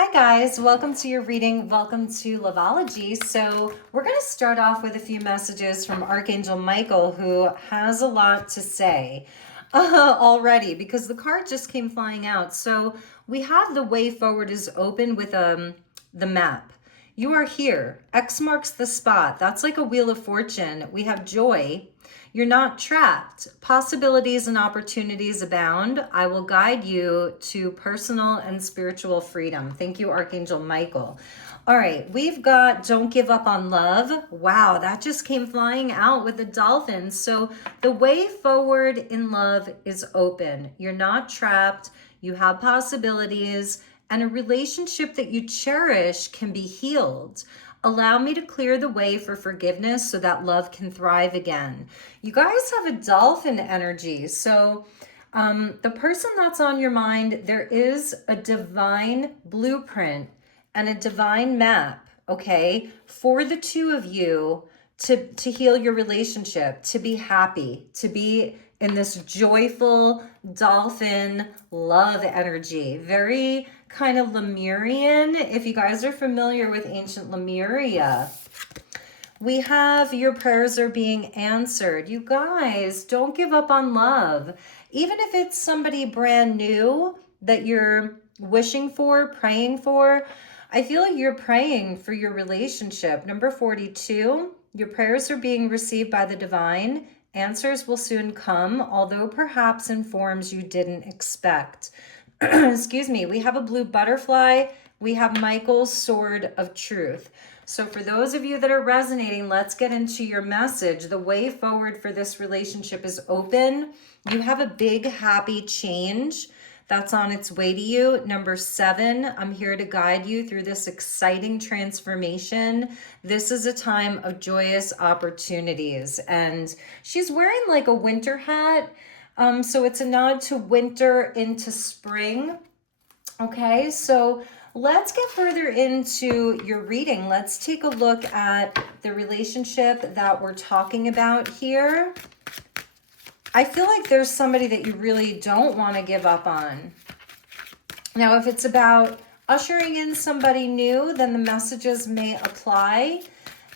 Hi guys, welcome to your reading. Welcome to Loveology. So we're going to start off with a few messages from Archangel Michael, who has a lot to say already because the card just came flying out. So we have the way forward is open with the map. You are here. X marks the spot. That's like a wheel of fortune. We have joy. You're not trapped. Possibilities and opportunities abound. I will guide you to personal and spiritual freedom. Thank you, Archangel Michael. All right, we've got don't give up on love. Wow, that just came flying out with the dolphins. So the way forward in love is open. You're not trapped. You have possibilities, and a relationship that you cherish can be healed. Allow me to clear the way for forgiveness so that love can thrive again. You guys have a dolphin energy. So the person that's on your mind, there is a divine blueprint and a divine map, okay, for the two of you to heal your relationship, to be happy, to be in this joyful dolphin love energy. Very kind of Lemurian, if you guys are familiar with ancient Lemuria. We have your prayers are being answered. You guys, don't give up on love. Even if it's somebody brand new that you're wishing for, praying for, I feel like you're praying for your relationship. Number 42, your prayers are being received by the divine. Answers will soon come, although perhaps in forms you didn't expect. Excuse me. We have a blue butterfly. We have Michael's sword of truth. So for those of you that are resonating, let's get into your message. The way forward for this relationship is open. You have a big, happy change that's on its way to you. Number 7, I'm here to guide you through this exciting transformation. This is a time of joyous opportunities. And she's wearing like a winter hat. So it's a nod to winter into spring. Okay, so let's get further into your reading. Let's take a look at the relationship that we're talking about here. I feel like there's somebody that you really don't want to give up on. Now, if it's about ushering in somebody new, then the messages may apply.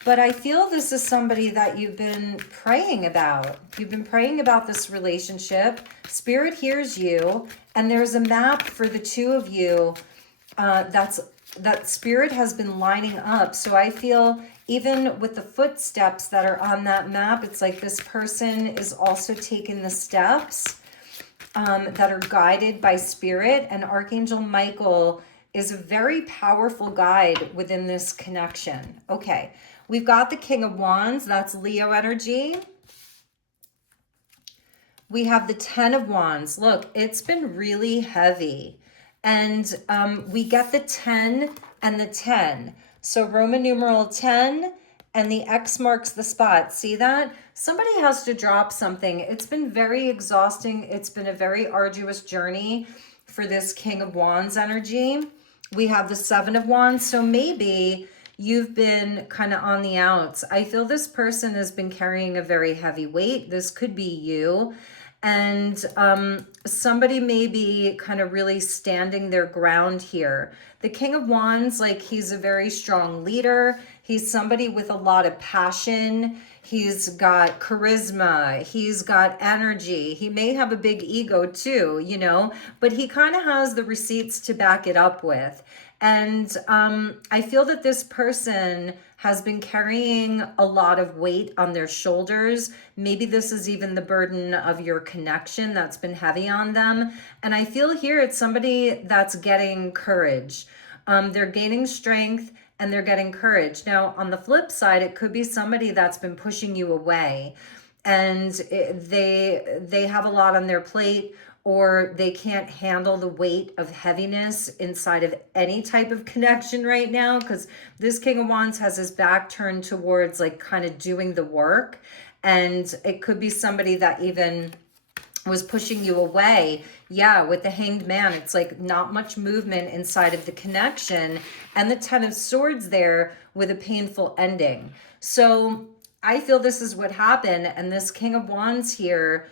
But I feel this is somebody that you've been praying about. You've been praying about this relationship. Spirit hears you, and there's a map for the two of you that Spirit has been lining up. So I feel even with the footsteps that are on that map, it's like this person is also taking the steps that are guided by Spirit. And Archangel Michael is a very powerful guide within this connection. Okay, we've got the King of Wands. That's Leo energy. We have the 10 of Wands. Look, it's been really heavy. And we get the 10 and the 10. So Roman numeral 10 and the X marks the spot. See that? Somebody has to drop something. It's been very exhausting. It's been a very arduous journey for this King of Wands energy. We have the 7 of Wands. So maybe you've been kind of on the outs. I feel this person has been carrying a very heavy weight. This could be you. And somebody may be kind of really standing their ground here. The King of Wands, like he's a very strong leader. He's somebody with a lot of passion. He's got charisma. He's got energy. He may have a big ego too, you know, but he kind of has the receipts to back it up with. And I feel that this person has been carrying a lot of weight on their shoulders. Maybe this is even the burden of your connection that's been heavy on them. And I feel here it's somebody that's getting courage. They're gaining strength and they're getting courage. Now, on the flip side, it could be somebody that's been pushing you away and they have a lot on their plate, or they can't handle the weight of heaviness inside of any type of connection right now, because this King of Wands has his back turned towards like kind of doing the work. And it could be somebody that even was pushing you away. Yeah, with the Hanged Man, it's like not much movement inside of the connection. And the 10 of Swords there with a painful ending. So I feel this is what happened. And this King of Wands here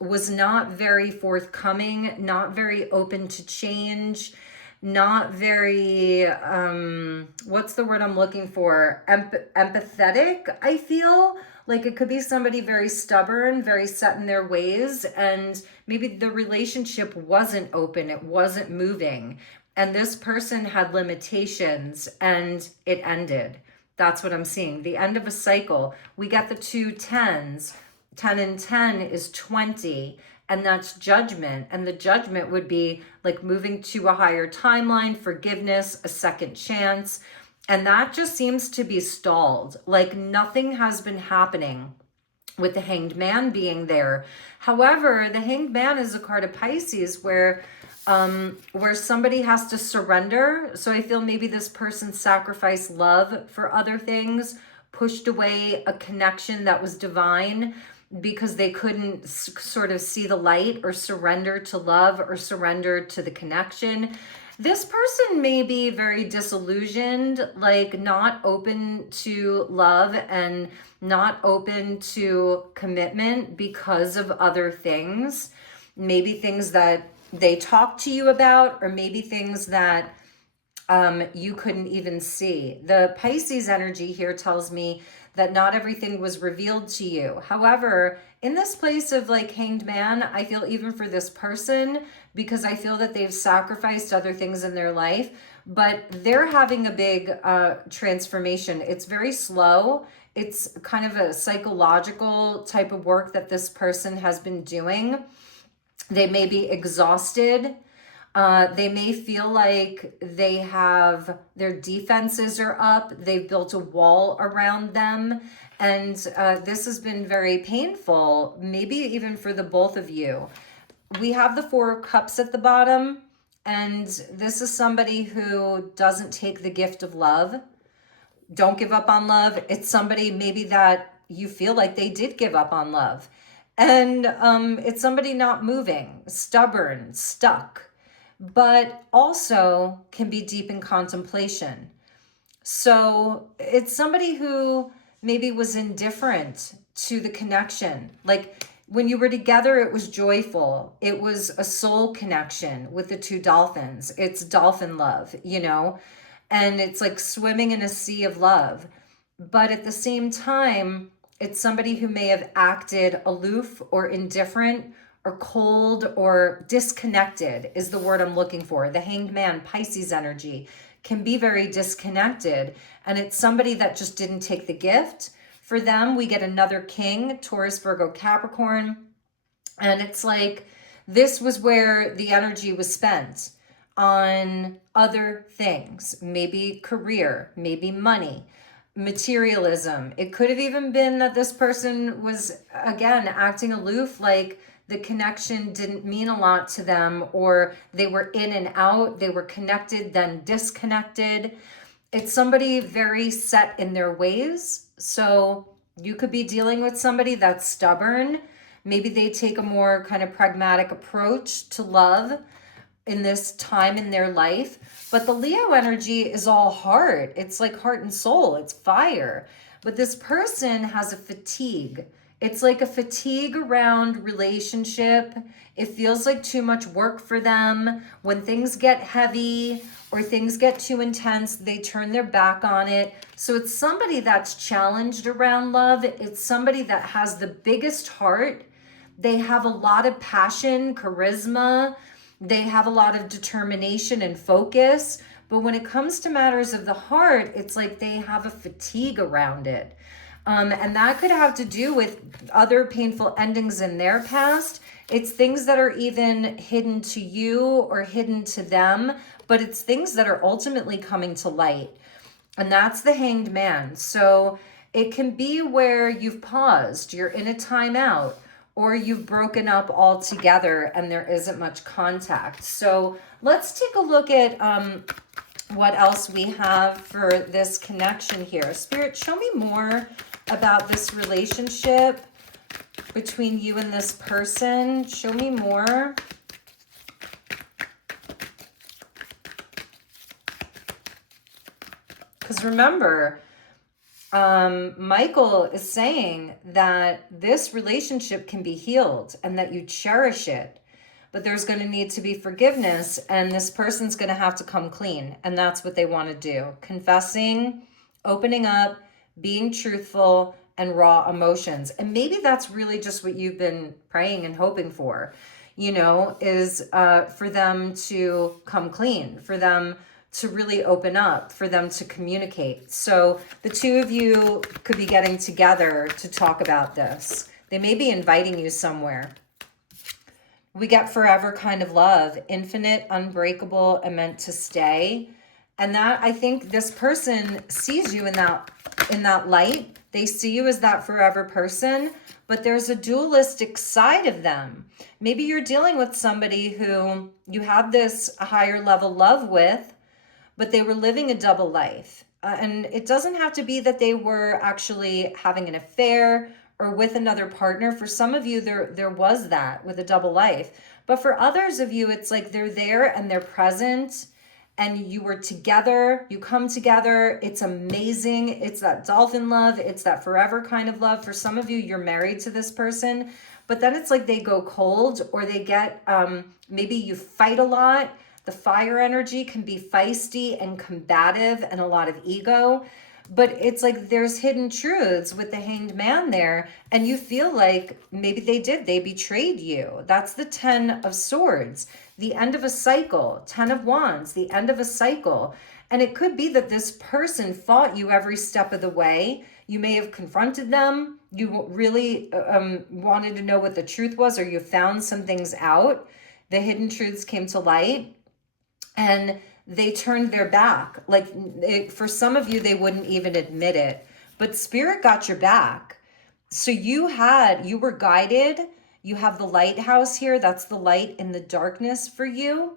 was not very forthcoming, not very open to change, not very, what's the word I'm looking for? Empathetic, I feel. Like it could be somebody very stubborn, very set in their ways, and maybe the relationship wasn't open, it wasn't moving, and this person had limitations and it ended. That's what I'm seeing. The end of a cycle. We got the two tens. 10 and 10 is 20, and that's judgment. And the judgment would be like moving to a higher timeline, forgiveness, a second chance. And that just seems to be stalled. Like nothing has been happening with the Hanged Man being there. However, the Hanged Man is a card of Pisces where somebody has to surrender. So I feel maybe this person sacrificed love for other things, pushed away a connection that was divine because they couldn't sort of see the light or surrender to love or surrender to the connection. This person may be very disillusioned, like not open to love and not open to commitment because of other things. Maybe things that they talk to you about, or maybe things that you couldn't even see. The Pisces energy here tells me that not everything was revealed to you. However, in this place of like Hanged Man, I feel even for this person, because I feel that they've sacrificed other things in their life, but they're having a big transformation. It's very slow. It's kind of a psychological type of work that this person has been doing. They may be exhausted. They may feel like their defenses are up. They've built a wall around them. And this has been very painful, maybe even for the both of you. We have the Four of Cups at the bottom. And this is somebody who doesn't take the gift of love. Don't give up on love. It's somebody maybe that you feel like they did give up on love. And it's somebody not moving, stubborn, stuck, but also can be deep in contemplation. So it's somebody who maybe was indifferent to the connection. Like when you were together, it was joyful. It was a soul connection with the two dolphins. It's dolphin love, you know, and it's like swimming in a sea of love. But at the same time, it's somebody who may have acted aloof or indifferent or cold or disconnected is the word I'm looking for. The Hanged Man, Pisces energy, can be very disconnected. And it's somebody that just didn't take the gift. For them, we get another king, Taurus, Virgo, Capricorn. And it's like, this was where the energy was spent on other things, maybe career, maybe money, materialism. It could have even been that this person was, again, acting aloof, like the connection didn't mean a lot to them, or they were in and out, they were connected, then disconnected. It's somebody very set in their ways. So you could be dealing with somebody that's stubborn. Maybe they take a more kind of pragmatic approach to love in this time in their life. But the Leo energy is all heart. It's like heart and soul. It's fire. But this person has a fatigue. It's like a fatigue around relationship. It feels like too much work for them. When things get heavy or things get too intense, they turn their back on it. So it's somebody that's challenged around love. It's somebody that has the biggest heart. They have a lot of passion, charisma. They have a lot of determination and focus. But when it comes to matters of the heart, it's like they have a fatigue around it. And that could have to do with other painful endings in their past. It's things that are even hidden to you or hidden to them, but it's things that are ultimately coming to light. And that's the Hanged Man. So it can be where you've paused, you're in a timeout, or you've broken up altogether and there isn't much contact. So let's take a look at what else we have for this connection here. Spirit, show me more about this relationship between you and this person. Show me more. Because remember, Michael is saying that this relationship can be healed and that you cherish it. but there's going to need to be forgiveness, and this person's going to have to come clean. And that's what they want to do. Confessing, opening up, being truthful, and raw emotions. And maybe that's really just what you've been praying and hoping for, is for them to come clean, for them to really open up, for them to communicate. So the two of you could be getting together to talk about this. They may be inviting you somewhere. We get forever kind of love, infinite, unbreakable, and meant to stay. And that, I think this person sees you in that light. They see you as that forever person, but there's a dualistic side of them. Maybe you're dealing with somebody who you had this higher level love with, but they were living a double life. And it doesn't have to be that they were actually having an affair or with another partner. For some of you, there was that with a double life. But for others of you, it's like they're there and they're present and you were together, you come together. It's amazing. It's that dolphin love. It's that forever kind of love. For some of you, you're married to this person, but then it's like they go cold, or they get, maybe you fight a lot. The fire energy can be feisty and combative and a lot of ego. But it's like there's hidden truths with the Hanged Man there, and you feel like maybe they betrayed you. That's the 10 of Swords, the end of a cycle, 10 of Wands, the end of a cycle. And it could be that this person fought you every step of the way. You may have confronted them. You really wanted to know what the truth was, or you found some things out. The hidden truths came to light, and they turned their back. For some of you, they wouldn't even admit it, but Spirit got your back. So you were guided. You have the lighthouse here. That's the light in the darkness for you.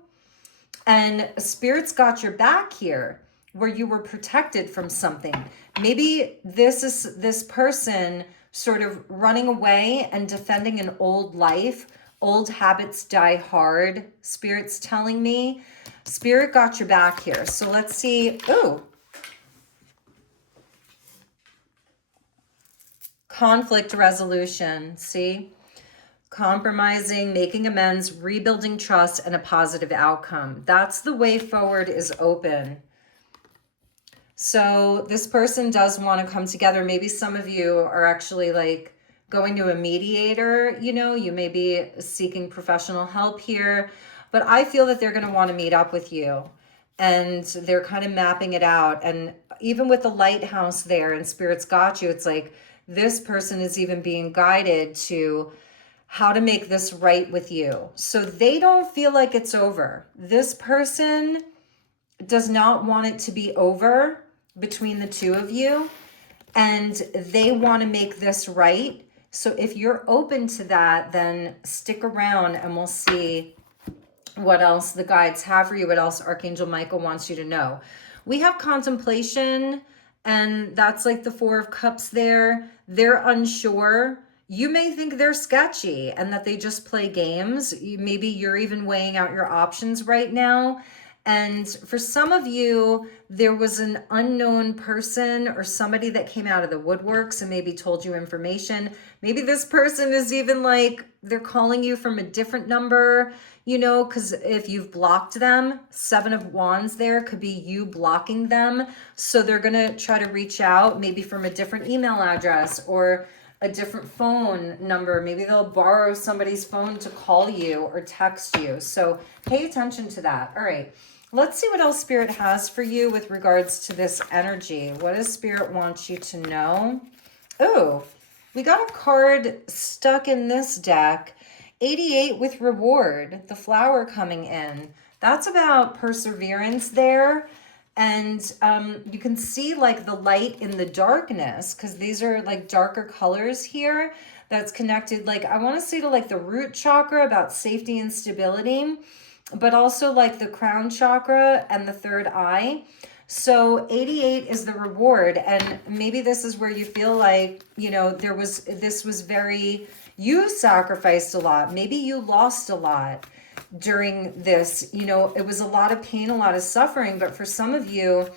And Spirit's got your back here, where you were protected from something. Maybe this person sort of running away and defending an old life. Old habits die hard, Spirit's telling me. Spirit got your back here. So let's see. Oh, conflict resolution. See? Compromising, making amends, rebuilding trust, and a positive outcome. That's the way forward is open. So this person does want to come together. Maybe some of you are actually like going to a mediator, you may be seeking professional help here, but I feel that they're going to want to meet up with you, and they're kind of mapping it out. And even with the lighthouse there and Spirit's got you, it's like this person is even being guided to how to make this right with you. So they don't feel like it's over. This person does not want it to be over between the two of you, and they want to make this right. So if you're open to that, then stick around and we'll see what else the guides have for you, what else Archangel Michael wants you to know. We have contemplation, and that's like the 4 of Cups there. They're unsure. You may think they're sketchy and that they just play games. Maybe you're even weighing out your options right now. And for some of you, there was an unknown person or somebody that came out of the woodworks and maybe told you information. Maybe this person is even like, they're calling you from a different number, because if you've blocked them, 7 of Wands there could be you blocking them. So they're going to try to reach out maybe from a different email address or a different phone number. Maybe they'll borrow somebody's phone to call you or text you. So pay attention to that. All right. Let's see what else Spirit has for you with regards to this energy. What does Spirit want you to know? Oh, we got a card stuck in this deck. 88 with reward, the flower coming in. That's about perseverance there. And you can see like the light in the darkness, because these are like darker colors here. That's connected, like I want to say to like the root chakra about safety and stability, but also like the crown chakra and the third eye. So 88 is the reward. And maybe this is where you feel like, this was very, you sacrificed a lot. Maybe you lost a lot during this, it was a lot of pain, a lot of suffering. But for some of you,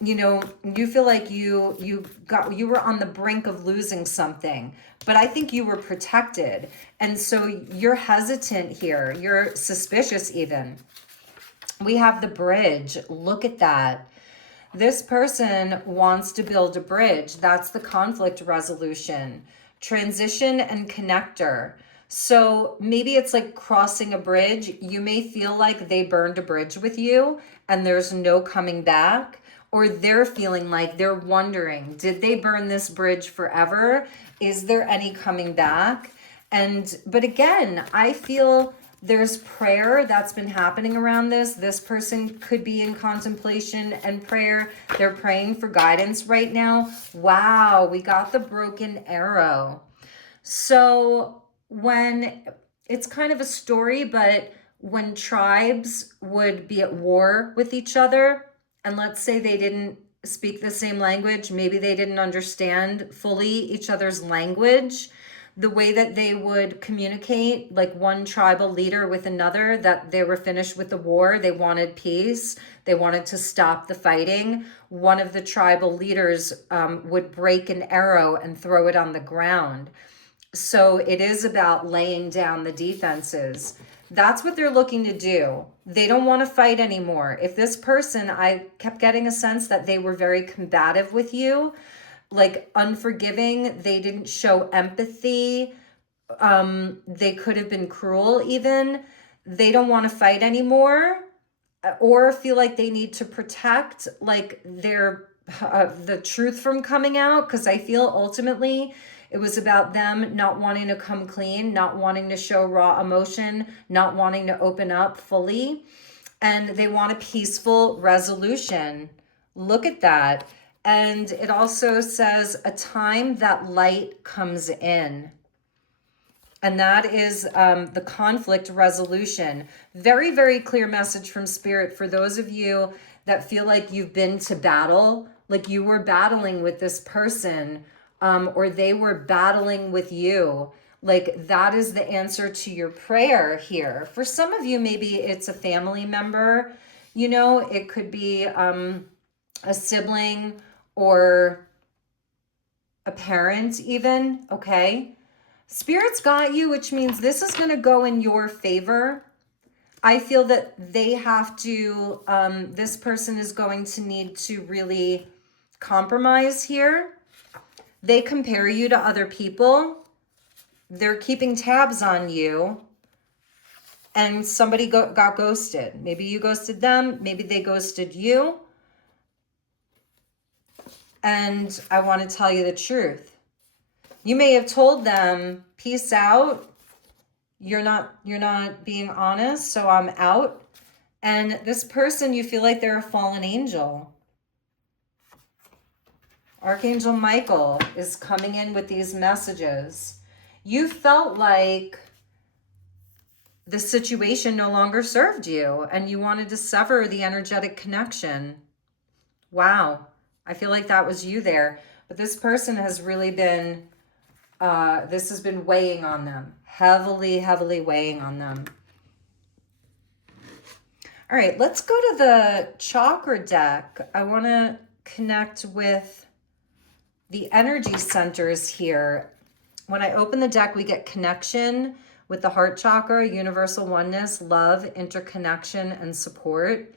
you feel like you were on the brink of losing something, but I think you were protected. And so you're hesitant here. You're suspicious even. We have the bridge. Look at that. This person wants to build a bridge. That's the conflict resolution, transition and connector. So maybe it's like crossing a bridge. You may feel like they burned a bridge with you and there's no coming back, or they're feeling like they're wondering, did they burn this bridge forever? Is there any coming back? But again, I feel there's prayer that's been happening around this. This person could be in contemplation and prayer. They're praying for guidance right now. Wow, we got the broken arrow. So when it's kind of a story, but when tribes would be at war with each other, and let's say they didn't speak the same language, maybe they didn't understand fully each other's language, the way that they would communicate, like one tribal leader with another, that they were finished with the war, they wanted peace, they wanted to stop the fighting. One of the tribal leaders would break an arrow and throw it on the ground. So it is about laying down the defenses. That's what they're looking to do. They don't want to fight anymore. If this person, I kept getting a sense that they were very combative with you, like unforgiving. They didn't show empathy. They could have been cruel even. They don't want to fight anymore, or feel like they need to protect like their the truth from coming out, because I feel ultimately it was about them not wanting to come clean, not wanting to show raw emotion, not wanting to open up fully, and they want a peaceful resolution. Look at that. And it also says a time that light comes in. And that is the conflict resolution. Very, very clear message from Spirit for those of you that feel like you've been to battle, like you were battling with this person, or they were battling with you. Like that is the answer to your prayer here. For some of you, maybe it's a family member, it could be a sibling or a parent even, okay? Spirit's got you, which means this is going to go in your favor. I feel that they have to, this person is going to need to really compromise here. They compare you to other people. They're keeping tabs on you. And somebody got ghosted. Maybe you ghosted them. Maybe they ghosted you. And I want to tell you the truth. You may have told them, peace out. You're not being honest, so I'm out. And this person, you feel like they're a fallen angel. Archangel Michael is coming in with these messages. You felt like the situation no longer served you and you wanted to sever the energetic connection. Wow. I feel like that was you there. But this person has really been, this has been weighing on them. Heavily, heavily weighing on them. All right, let's go to the chakra deck. I want to connect with the energy centers here. When I open the deck, we get connection with the heart chakra, universal oneness, love, interconnection, and support,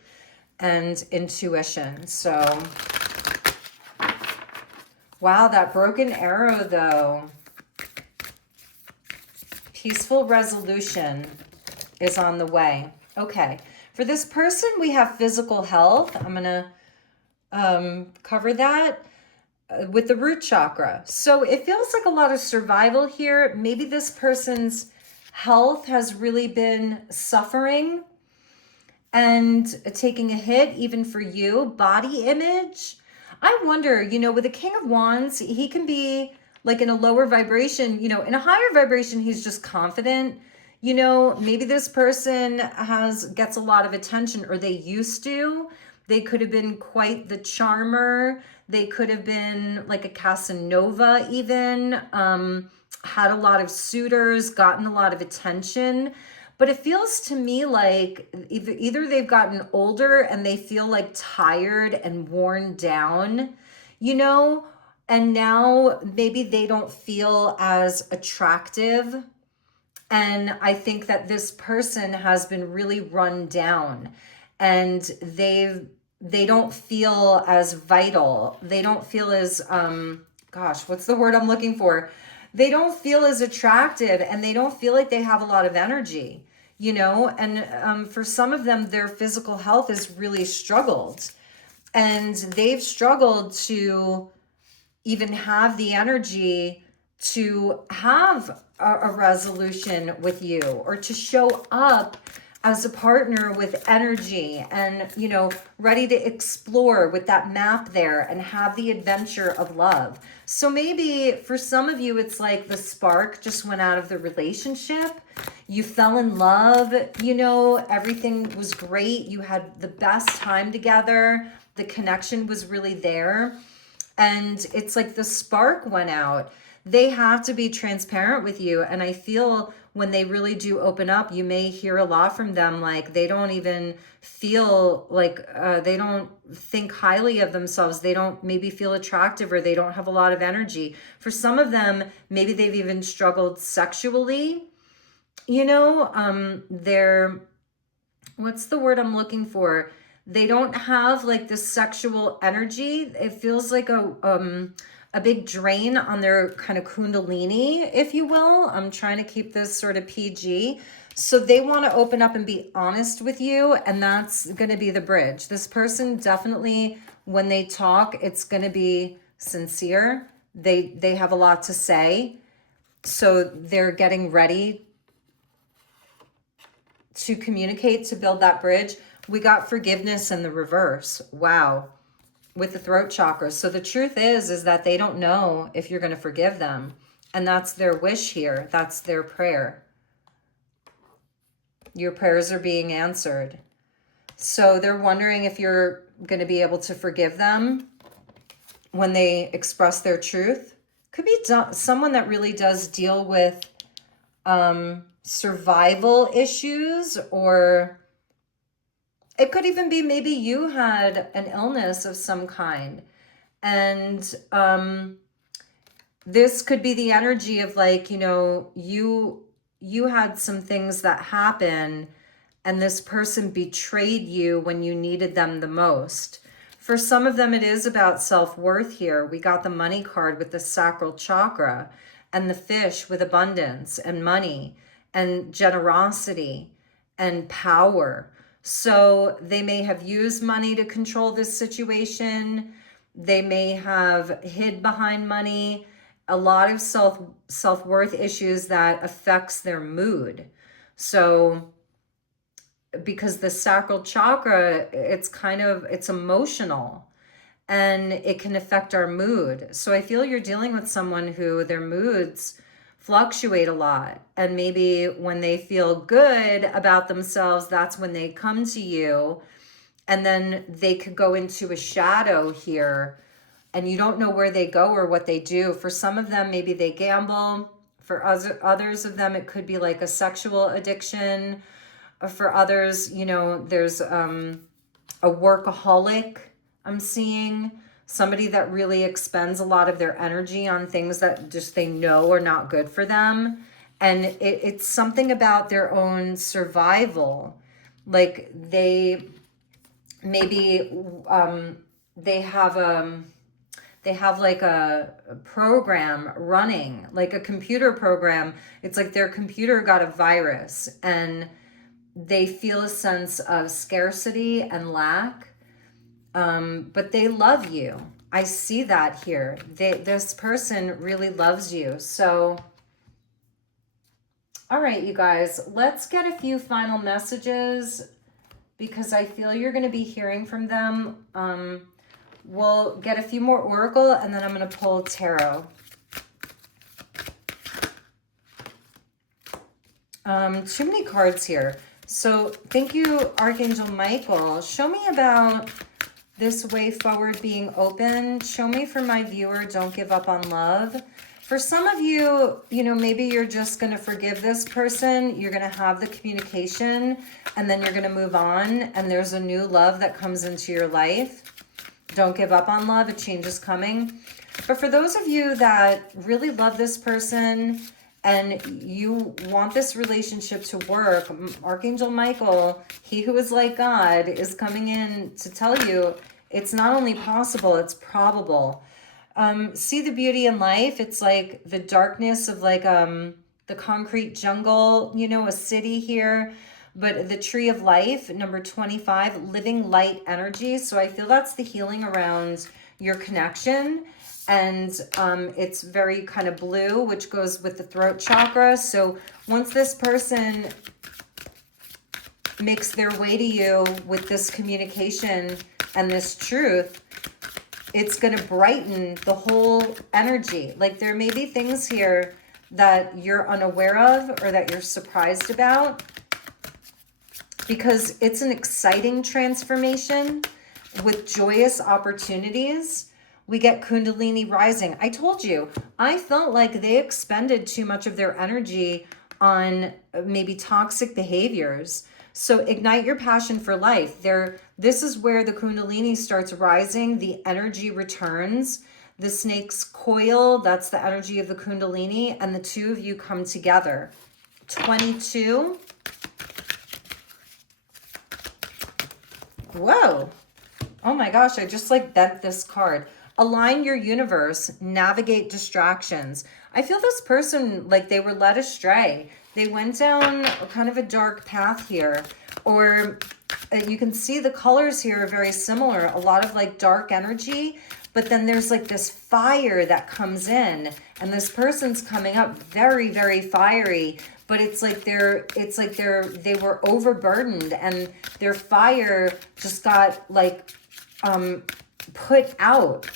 and intuition. So, wow, that broken arrow though. Peaceful resolution is on the way. Okay, for this person, we have physical health. I'm gonna cover that with the root chakra. So it feels like a lot of survival here. Maybe this person's health has really been suffering and taking a hit, even for you. Body image. I wonder, with the King of Wands, he can be like in a lower vibration, in a higher vibration, he's just confident. Maybe this person gets a lot of attention, or they used to. They could have been quite the charmer. They could have been like a Casanova even, had a lot of suitors, gotten a lot of attention. But it feels to me like either they've gotten older and they feel like tired and worn down, you know, and now maybe they don't feel as attractive. And I think that this person has been really run down, and they don't feel as vital. They don't feel as gosh, what's the word I'm looking for? They don't feel as attractive, and they don't feel like they have a lot of energy, you know? And for some of them, their physical health has really struggled, and they've struggled to even have the energy to have a resolution with you, or to show up as a partner with energy and, you know, ready to explore with that map there and have the adventure of love. So maybe for some of you, it's like the spark just went out of the relationship. You fell in love, you know, everything was great. You had the best time together. The connection was really there. And it's like the spark went out. They have to be transparent with you. And I feel when they really do open up, you may hear a lot from them. Like they don't even feel like, they don't think highly of themselves. They don't maybe feel attractive, or they don't have a lot of energy. For some of them, maybe they've even struggled sexually. You know, they're, what's the word I'm looking for? They don't have like this sexual energy. It feels like a big drain on their kind of kundalini, if you will. I'm trying to keep this sort of PG. So they want to open up and be honest with you, and that's going to be the bridge. This person definitely, when they talk, it's going to be sincere. They have a lot to say. So they're getting ready to communicate, to build that bridge. We got forgiveness in the reverse. Wow. With the throat chakra. So the truth is that they don't know if you're going to forgive them. And that's their wish here. That's their prayer. Your prayers are being answered. So they're wondering if you're going to be able to forgive them when they express their truth. Could be someone that really does deal with survival issues, or it could even be maybe you had an illness of some kind, and this could be the energy of like, you know, you had some things that happen, and this person betrayed you when you needed them the most. For some of them, it is about self-worth here. We got the money card with the sacral chakra, and the fish with abundance and money and generosity and power. So they may have used money to control this situation. They may have hid behind money. A lot of self-worth issues that affects their mood. So because the sacral chakra, it's emotional, and it can affect our mood. So I feel you're dealing with someone who their moods fluctuate a lot. And maybe when they feel good about themselves, that's when they come to you. And then they could go into a shadow here, and you don't know where they go or what they do. For some of them, maybe they gamble. For others of them, it could be like a sexual addiction. For others, you know, there's a workaholic I'm seeing. Somebody that really expends a lot of their energy on things that just they know are not good for them. And it's something about their own survival. Like they maybe they have like a program running, like a computer program. It's like their computer got a virus, and they feel a sense of scarcity and lack. But they love you. I see that here. This person really loves you. So, all right, you guys, let's get a few final messages, because I feel you're going to be hearing from them. We'll get a few more oracle, and then I'm going to pull tarot. Too many cards here. So thank you, Archangel Michael. Show me about this way forward being open. Show me for my viewer, don't give up on love. For some of you, you know, maybe you're just going to forgive this person. You're going to have the communication and then you're going to move on. And there's a new love that comes into your life. Don't give up on love. A change is coming. But for those of you that really love this person and you want this relationship to work, Archangel Michael, he who is like God, is coming in to tell you it's not only possible, it's probable. See the beauty in life. It's like the darkness of like the concrete jungle, you know, a city here. But the tree of life, number 25, living light energy. So I feel that's the healing around your connection. And it's very kind of blue, which goes with the throat chakra. So once this person makes their way to you with this communication and this truth, it's going to brighten the whole energy. Like there may be things here that you're unaware of or that you're surprised about, because it's an exciting transformation with joyous opportunities. We get Kundalini rising. I told you, I felt like they expended too much of their energy on maybe toxic behaviors. So ignite your passion for life. This is where the Kundalini starts rising. The energy returns. The snake's coil, that's the energy of the Kundalini. And the two of you come together. 22. Whoa. Oh my gosh, I just like bent this card. Align your universe, navigate distractions. I feel this person, like they were led astray. They went down kind of a dark path here, or you can see the colors here are very similar. A lot of like dark energy, but then there's like this fire that comes in, and this person's coming up very, very fiery. But it's like they were overburdened, and their fire just got like put out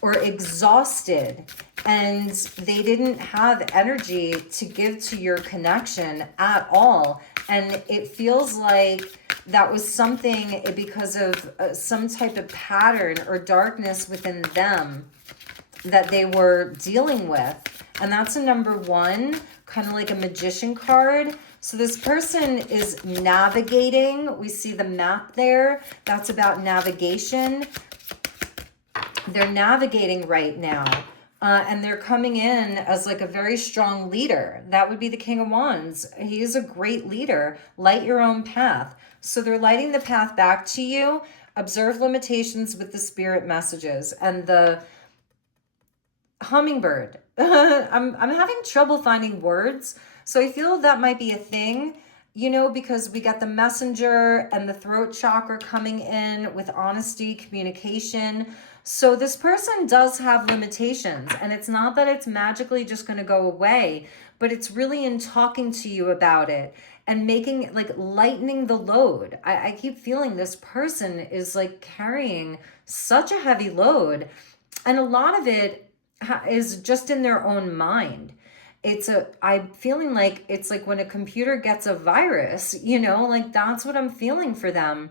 or exhausted, and they didn't have energy to give to your connection at all. And it feels like that was something because of some type of pattern or darkness within them that they were dealing with. And that's a number 1, kind of like a magician card. So this person is navigating. We see the map there. That's about navigation. They're navigating right now. And they're coming in as like a very strong leader. That would be the King of Wands. He is a great leader. Light your own path. So they're lighting the path back to you. Observe limitations with the spirit messages. And the hummingbird. I'm having trouble finding words. So I feel that might be a thing, you know, because we got the messenger and the throat chakra coming in with honesty, communication. So this person does have limitations, and it's not that it's magically just going to go away, but it's really in talking to you about it and making, like, lightening the load. I keep feeling this person is like carrying such a heavy load, and a lot of it is just in their own mind. I'm feeling like it's like when a computer gets a virus, you know, like that's what I'm feeling for them.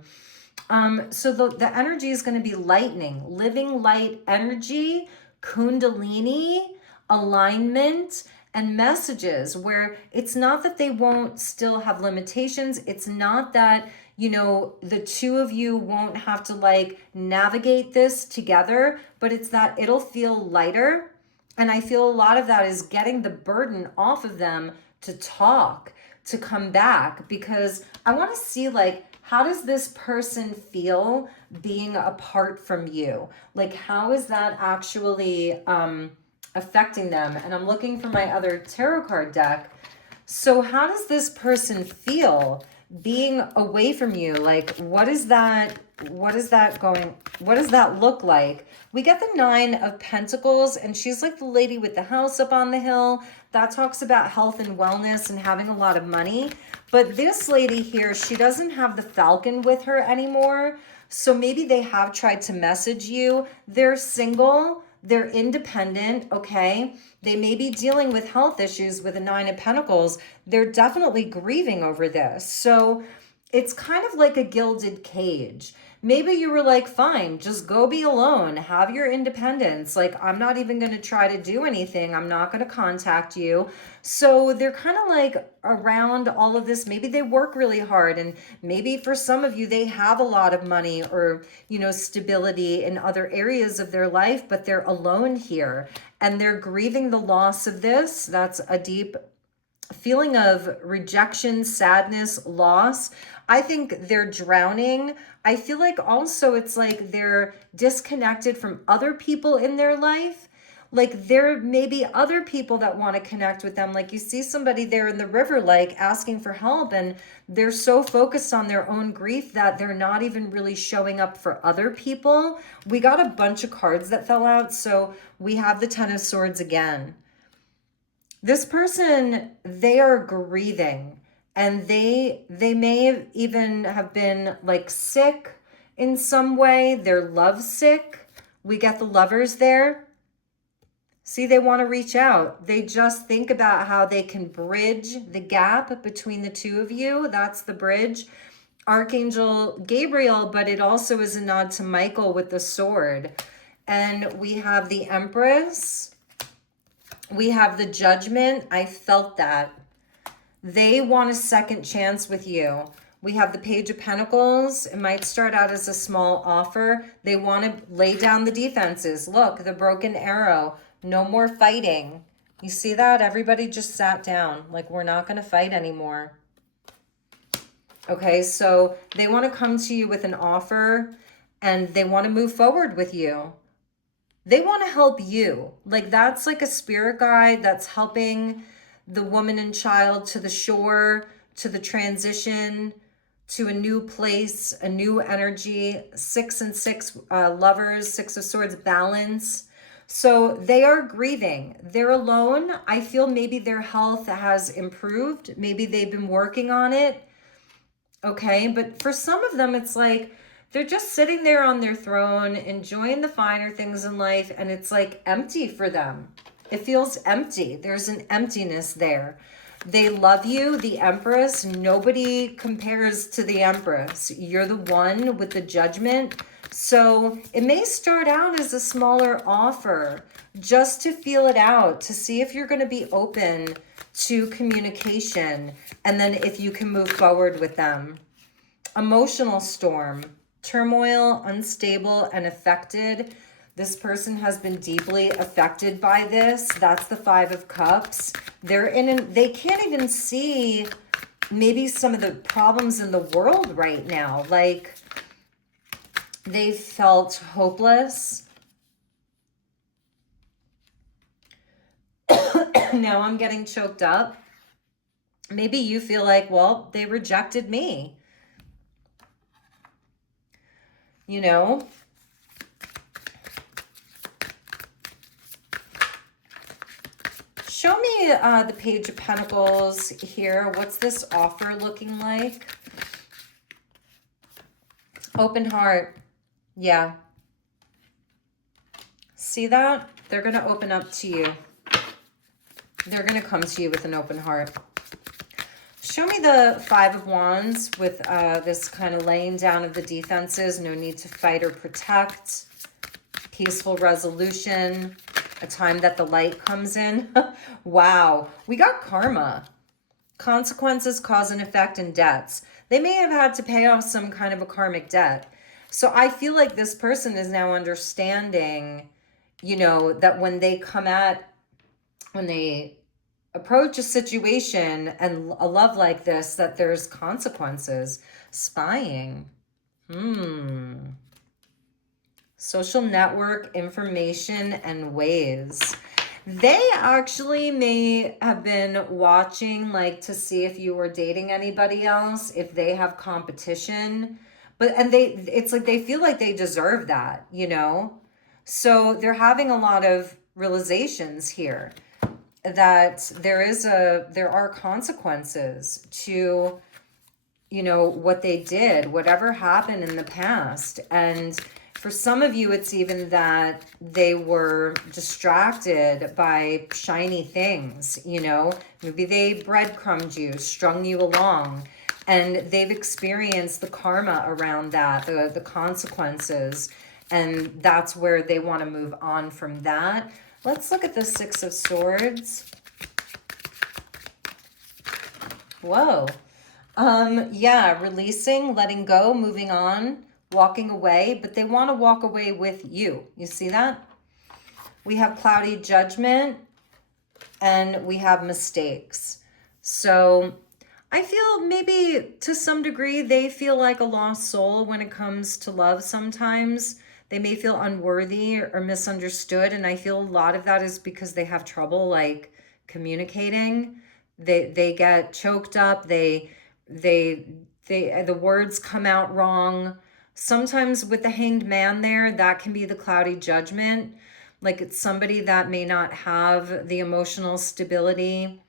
So the energy is going to be lightning, living light energy, Kundalini, alignment, and messages where it's not that they won't still have limitations. It's not that, you know, the two of you won't have to like navigate this together, but it's that it'll feel lighter. And I feel a lot of that is getting the burden off of them to talk, to come back, because I want to see like, how does this person feel being apart from you? Like, how is that actually affecting them? And I'm looking for my other tarot card deck. So how does this person feel being away from you? Like, what does that look like? We get the 9 of Pentacles, and she's like the lady with the house up on the hill. That talks about health and wellness and having a lot of money. But this lady here, she doesn't have the falcon with her anymore. So maybe they have tried to message you. They're single. They're independent, okay? They may be dealing with health issues with a 9 of Pentacles. They're definitely grieving over this. So it's kind of like a gilded cage. maybe you were like, fine, just go be alone, have your independence. Like, I'm not even going to try to do anything. I'm not going to contact you. So they're kind of like around all of this. Maybe they work really hard, and maybe for some of you, they have a lot of money or, stability in other areas of their life, but they're alone here and they're grieving the loss of this. That's a deep feeling of rejection, sadness, loss. I think they're drowning. I feel like also it's like they're disconnected from other people in their life. Like there may be other people that want to connect with them. Like you see somebody there in the river, like asking for help, and they're so focused on their own grief that they're not even really showing up for other people. We got a bunch of cards that fell out. So we have the Ten of Swords again. This person, they are grieving, and they may even have been like sick in some way. They're lovesick. We get the Lovers there. See, they want to reach out. They just think about how they can bridge the gap between the two of you. That's the bridge. Archangel Gabriel, but it also is a nod to Michael with the sword. And we have the Empress. We have the Judgment. I felt that. They want a second chance with you. We have the Page of Pentacles. It might start out as a small offer. They want to lay down the defenses. Look, the broken arrow. No more fighting. You see that? Everybody just sat down. Like, we're not going to fight anymore. Okay, so they want to come to you with an offer, and they want to move forward with you. They want to help you. Like, that's like a spirit guide that's helping the woman and child to the shore, to the transition, to a new place, a new energy. 6 and 6 Lovers, 6 of Swords, balance. So they are grieving. They're alone. I feel maybe their health has improved. Maybe they've been working on it. Okay, but for some of them, it's like they're just sitting there on their throne, enjoying the finer things in life, and it's like empty for them. It feels empty. There's an emptiness there. They love you, the Empress. Nobody compares to the Empress. You're the one with the Judgment. So it may start out as a smaller offer just to feel it out, to see if you're going to be open to communication, and then if you can move forward with them. Emotional storm, turmoil, unstable, and affected. This person has been deeply affected by this. That's the 5 of Cups. They can't even see maybe some of the problems in the world right now. Like, they felt hopeless. Now I'm getting choked up. Maybe you feel like, well, they rejected me. You know? Show me the Page of Pentacles here. What's this offer looking like? Open heart. Yeah. See that? They're going to open up to you. They're going to come to you with an open heart. Show me the 5 of Wands with this kind of laying down of the defenses. No need to fight or protect. Peaceful resolution. A time that the light comes in. Wow. We got karma. Consequences, cause and effect, and debts. They may have had to pay off some kind of a karmic debt. So I feel like this person is now understanding, you know, that when they approach a situation and a love like this, that there's consequences. Spying. Social network, information, and ways. They actually may have been watching, like, to see if you were dating anybody else, if they have competition. It's like they feel like they deserve that, you know? So they're having a lot of realizations here that there are consequences to, you know, what they did, whatever happened in the past. And for some of you, it's even that they were distracted by shiny things, you know. Maybe they breadcrumbed you, strung you along. and they've experienced the karma around that, the consequences, and that's where they want to move on from that. Let's look at the Six of Swords. Whoa. Yeah, releasing, letting go, moving on, walking away, but they want to walk away with you. You see that? We have cloudy judgment and we have mistakes. So I feel maybe to some degree they feel like a lost soul when it comes to love sometimes. They may feel unworthy or misunderstood, and I feel a lot of that is because they have trouble like communicating. They get choked up, the words come out wrong. Sometimes with the Hanged Man there, that can be the cloudy judgment. Like it's somebody that may not have the emotional stability,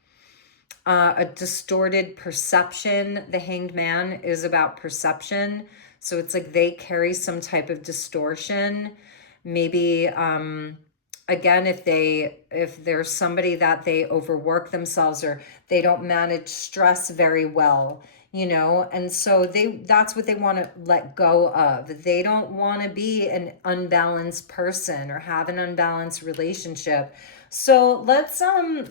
a distorted perception. The Hanged Man is about perception. So it's like they carry some type of distortion. Maybe, again, if there's somebody that they overwork themselves or they don't manage stress very well, you know, and so that's what they want to let go of. They don't want to be an unbalanced person or have an unbalanced relationship. So let's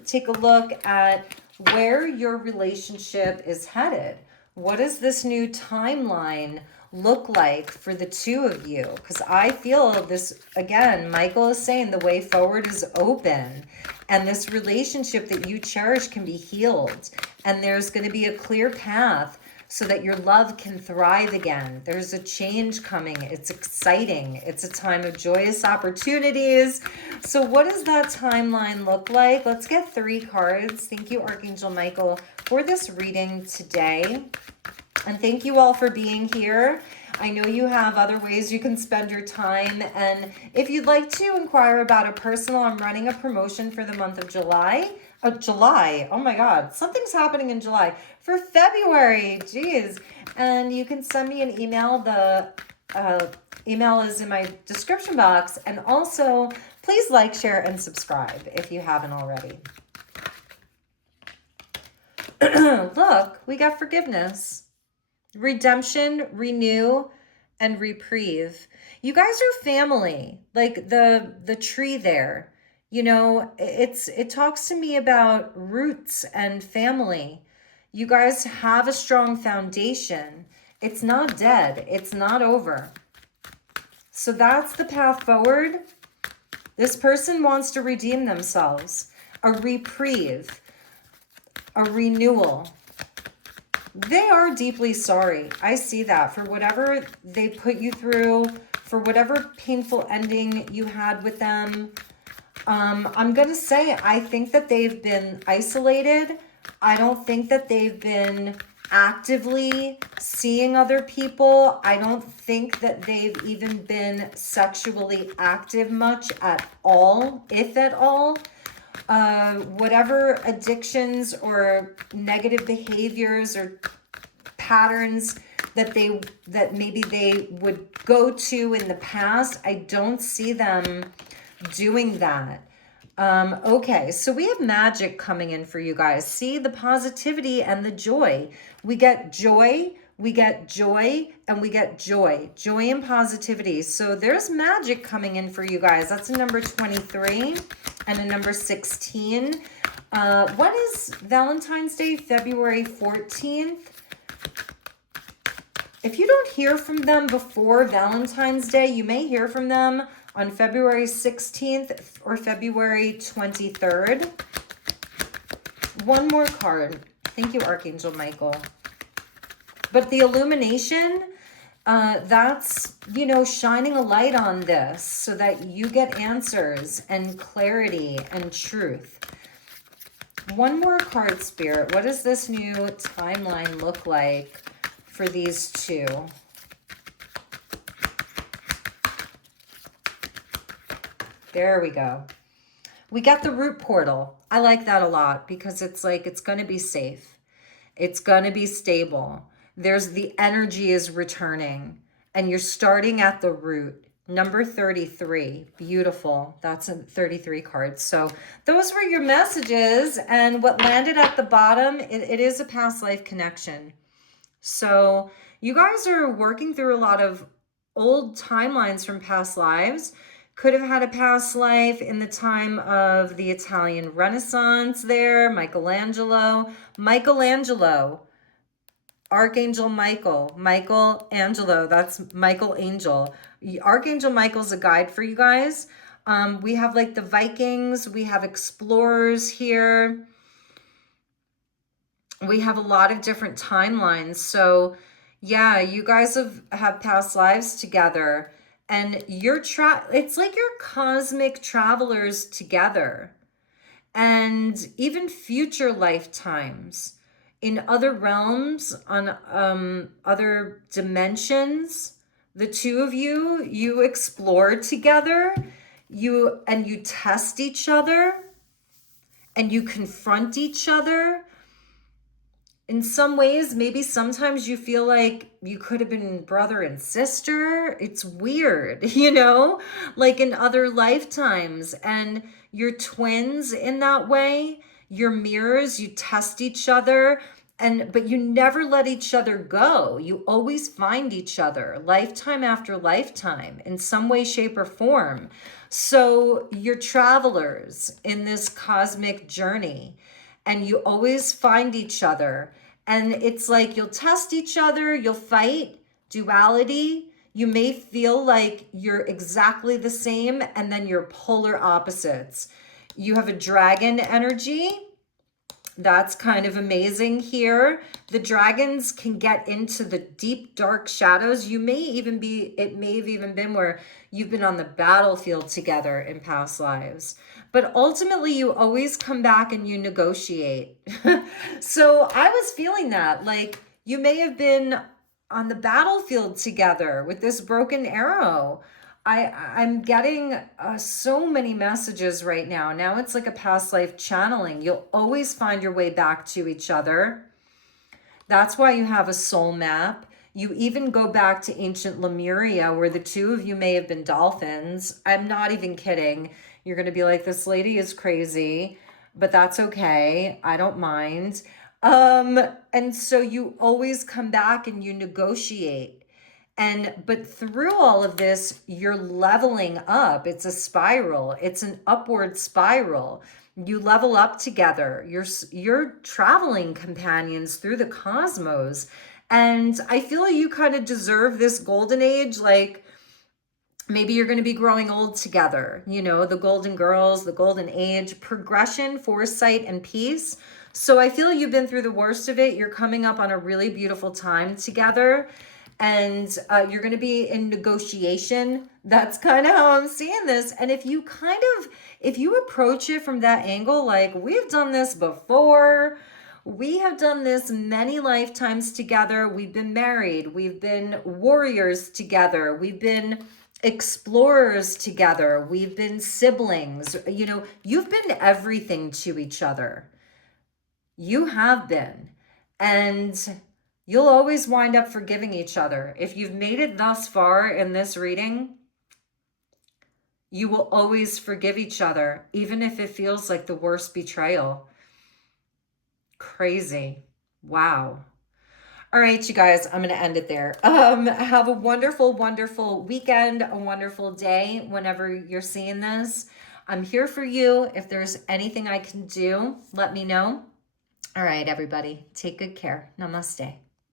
take a look at where your relationship is headed. What does this new timeline look like for the two of you? Because I feel this, again, Michael is saying the way forward is open, and this relationship that you cherish can be healed, and there's going to be a clear path so that your love can thrive again. There's a change coming. It's exciting. It's a time of joyous opportunities. So what does that timeline look like? Let's get 3 cards. Thank you, Archangel Michael, for this reading today. And thank you all for being here. I know you have other ways you can spend your time. And if you'd like to inquire about a personal, I'm running a promotion for the month of July. Oh my God, something's happening in July. For February, geez. And you can send me an email. The email is in my description box. And also, please like, share, and subscribe if you haven't already. Look, we got forgiveness, redemption, renew, and reprieve. You guys are family, like the tree there. You know, it talks to me about roots and family. You guys have a strong foundation. It's not dead. It's not over. So that's the path forward. This person wants to redeem themselves, a reprieve, a renewal. They are deeply sorry. I see that for whatever they put you through, for whatever painful ending you had with them. I'm going to say, I think that they've been isolated. I don't think that they've been actively seeing other people. I don't think that they've even been sexually active much at all, if at all. Whatever addictions or negative behaviors or patterns that maybe they would go to in the past, I don't see them doing that. Okay, so we have magic coming in for you guys. See the positivity and the joy. We get joy, we get joy, and we get joy. Joy and positivity. So there's magic coming in for you guys. That's a number 23 and a number 16. What is Valentine's Day? February 14th. If you don't hear from them before Valentine's Day, you may hear from them on February 16th or February 23rd. One more card. Thank you, Archangel Michael. But the illumination, that's, you know, shining a light on this so that you get answers and clarity and truth. One more card, Spirit. What does this new timeline look like for these two? There we go. We got the root portal. I like that a lot because it's like it's going to be safe. It's going to be stable. There's the energy is returning and you're starting at the root. Number 33. Beautiful. That's a 33 card. So those were your messages, and what landed at the bottom, it is a past life connection. So you guys are working through a lot of old timelines from past lives. Could have had a past life in the time of the Italian Renaissance there, Michelangelo, Archangel Michael, Michelangelo, that's Michael Angel. Archangel Michael's a guide for you guys. We have like the Vikings, we have explorers here. We have a lot of different timelines. So yeah, you guys have past lives together, and it's like you're cosmic travelers together, and even future lifetimes in other realms, on other dimensions. The two of you explore together, you test each other, and you confront each other. In some ways, maybe sometimes you feel like you could have been brother and sister. It's weird, like in other lifetimes. And you're twins in that way. You're mirrors, you test each other, but you never let each other go. You always find each other, lifetime after lifetime, in some way, shape, or form. So you're travelers in this cosmic journey, and you always find each other. And it's like you'll test each other, you'll fight, duality. You may feel like you're exactly the same, and then you're polar opposites. You have a dragon energy. That's kind of amazing here. The dragons can get into the deep, dark shadows. It may have even been where you've been on the battlefield together in past lives. But ultimately, you always come back and you negotiate. So I was feeling that, like you may have been on the battlefield together with this broken arrow. I'm getting so many messages right now. Now it's like a past life channeling. You'll always find your way back to each other. That's why you have a soul map. You even go back to ancient Lemuria, where the two of you may have been dolphins. I'm not even kidding. You're going to be like, this lady is crazy, but that's okay. I don't mind. And so you always come back and you negotiate. But through all of this, you're leveling up. It's a spiral. It's an upward spiral. You level up together. You're traveling companions through the cosmos. And I feel like you kind of deserve this golden age. Like maybe you're going to be growing old together, the golden girls, the golden age, progression, foresight, and peace. So I feel you've been through the worst of it. You're coming up on a really beautiful time together. And you're going to be in negotiation. That's kind of how I'm seeing this. And if you approach it from that angle, like we've done this before, we have done this many lifetimes together. We've been married. We've been warriors together. We've been explorers together. We've been siblings. You've been everything to each other. You have been. And you'll always wind up forgiving each other. If you've made it thus far in this reading, you will always forgive each other, even if it feels like the worst betrayal. Crazy. Wow. All right, you guys, I'm going to end it there. Have a wonderful, wonderful weekend, a wonderful day whenever you're seeing this. I'm here for you. If there's anything I can do, let me know. All right, everybody, take good care. Namaste.